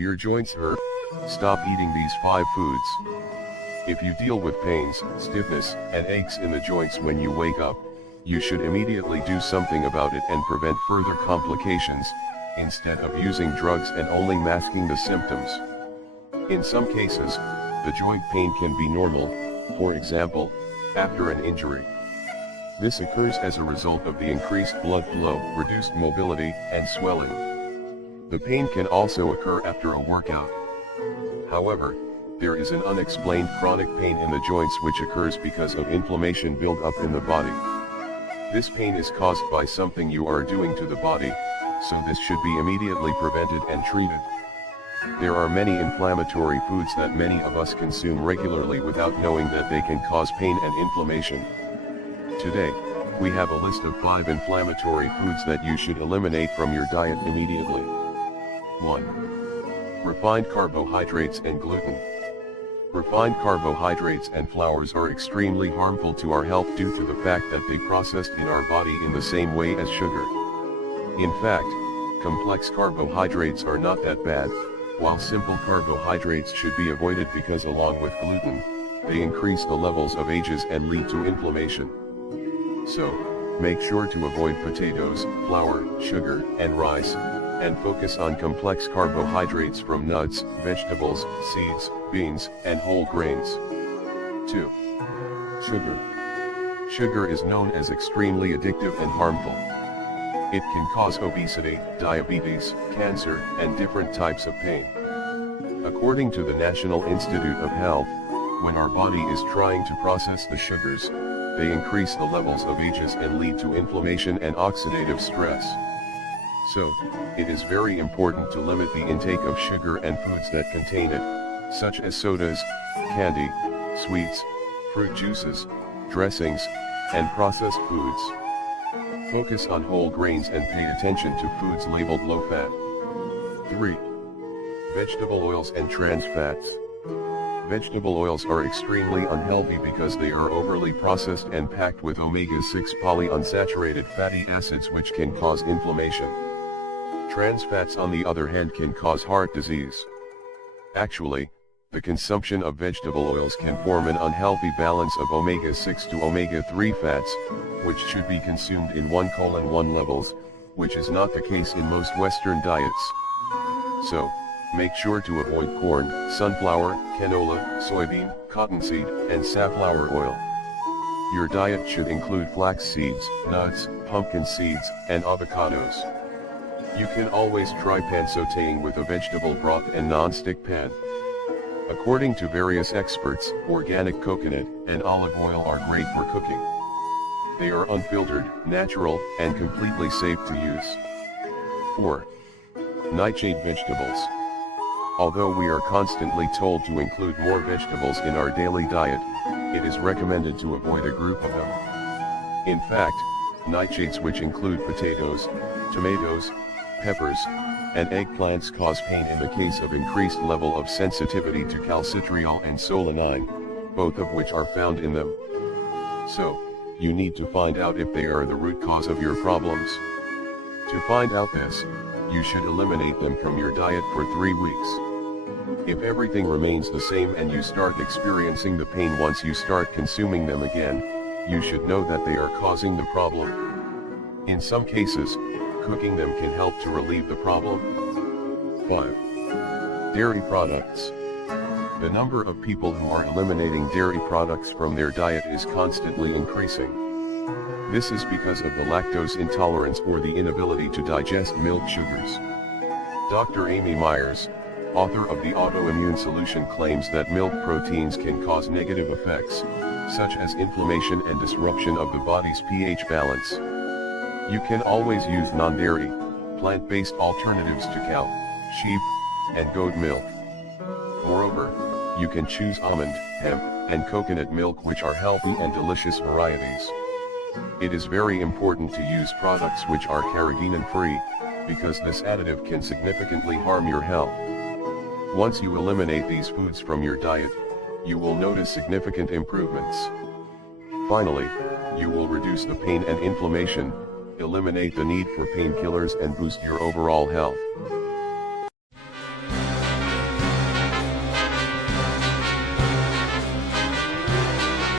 your joints hurt, stop eating these 5 foods. If you deal with pains, stiffness, and aches in the joints when you wake up, you should immediately do something about it and prevent further complications, instead of using drugs and only masking the symptoms. In some cases, the joint pain can be normal, for example, after an injury. This occurs as a result of the increased blood flow, reduced mobility, and swelling. The pain can also occur after a workout. However, there is an unexplained chronic pain in the joints which occurs because of inflammation built up in the body. This pain is caused by something you are doing to the body, so this should be immediately prevented and treated. There are many inflammatory foods that many of us consume regularly without knowing that they can cause pain and inflammation. Today, we have a list of 5 inflammatory foods that you should eliminate from your diet immediately. 1. Refined carbohydrates and gluten. Refined carbohydrates and flours are extremely harmful to our health due to the fact that they processed in our body in the same way as sugar. In fact, complex carbohydrates are not that bad, while simple carbohydrates should be avoided because along with gluten, they increase the levels of AGEs and lead to inflammation. So, make sure to avoid potatoes, flour, sugar, and rice, and focus on complex carbohydrates from nuts, vegetables, seeds, beans, and whole grains. 2. Sugar. Sugar is known as extremely addictive and harmful. It can cause obesity, diabetes, cancer, and different types of pain. According to the National Institute of Health, when our body is trying to process the sugars, they increase the levels of AGEs and lead to inflammation and oxidative stress. So, it is very important to limit the intake of sugar and foods that contain it, such as sodas, candy, sweets, fruit juices, dressings, and processed foods. Focus on whole grains and pay attention to foods labeled low fat. 3. Vegetable oils and trans fats. Vegetable oils are extremely unhealthy because they are overly processed and packed with omega-6 polyunsaturated fatty acids which can cause inflammation. Trans fats on the other hand can cause heart disease. Actually, the consumption of vegetable oils can form an unhealthy balance of omega-6 to omega-3 fats, which should be consumed in 1:1 levels, which is not the case in most Western diets. So, make sure to avoid corn, sunflower, canola, soybean, cottonseed, and safflower oil. Your diet should include flax seeds, nuts, pumpkin seeds, and avocados. You can always try pan sautéing with a vegetable broth and non-stick pan. According to various experts, organic coconut and olive oil are great for cooking. They are unfiltered, natural, and completely safe to use. 4. Nightshade vegetables. Although we are constantly told to include more vegetables in our daily diet, it is recommended to avoid a group of them. In fact, nightshades, which include potatoes, tomatoes, peppers, and eggplants, cause pain in the case of increased level of sensitivity to calcitriol and solanine, both of which are found in them. So, you need to find out if they are the root cause of your problems. To find out this, you should eliminate them from your diet for 3 weeks. If everything remains the same and you start experiencing the pain once you start consuming them again, you should know that they are causing the problem. In some cases, cooking them can help to relieve the problem. 5. Dairy products. The number of people who are eliminating dairy products from their diet is constantly increasing. This is because of the lactose intolerance or the inability to digest milk sugars. Dr. Amy Myers, author of The Autoimmune Solution, claims that milk proteins can cause negative effects, such as inflammation and disruption of the body's pH balance. You can always use non-dairy, plant-based alternatives to cow, sheep, and goat milk. Moreover, you can choose almond, hemp, and coconut milk, which are healthy and delicious varieties. It is very important to use products which are carrageenan-free, because this additive can significantly harm your health. Once you eliminate these foods from your diet, you will notice significant improvements. Finally, you will reduce the pain and inflammation, eliminate the need for painkillers, and boost your overall health.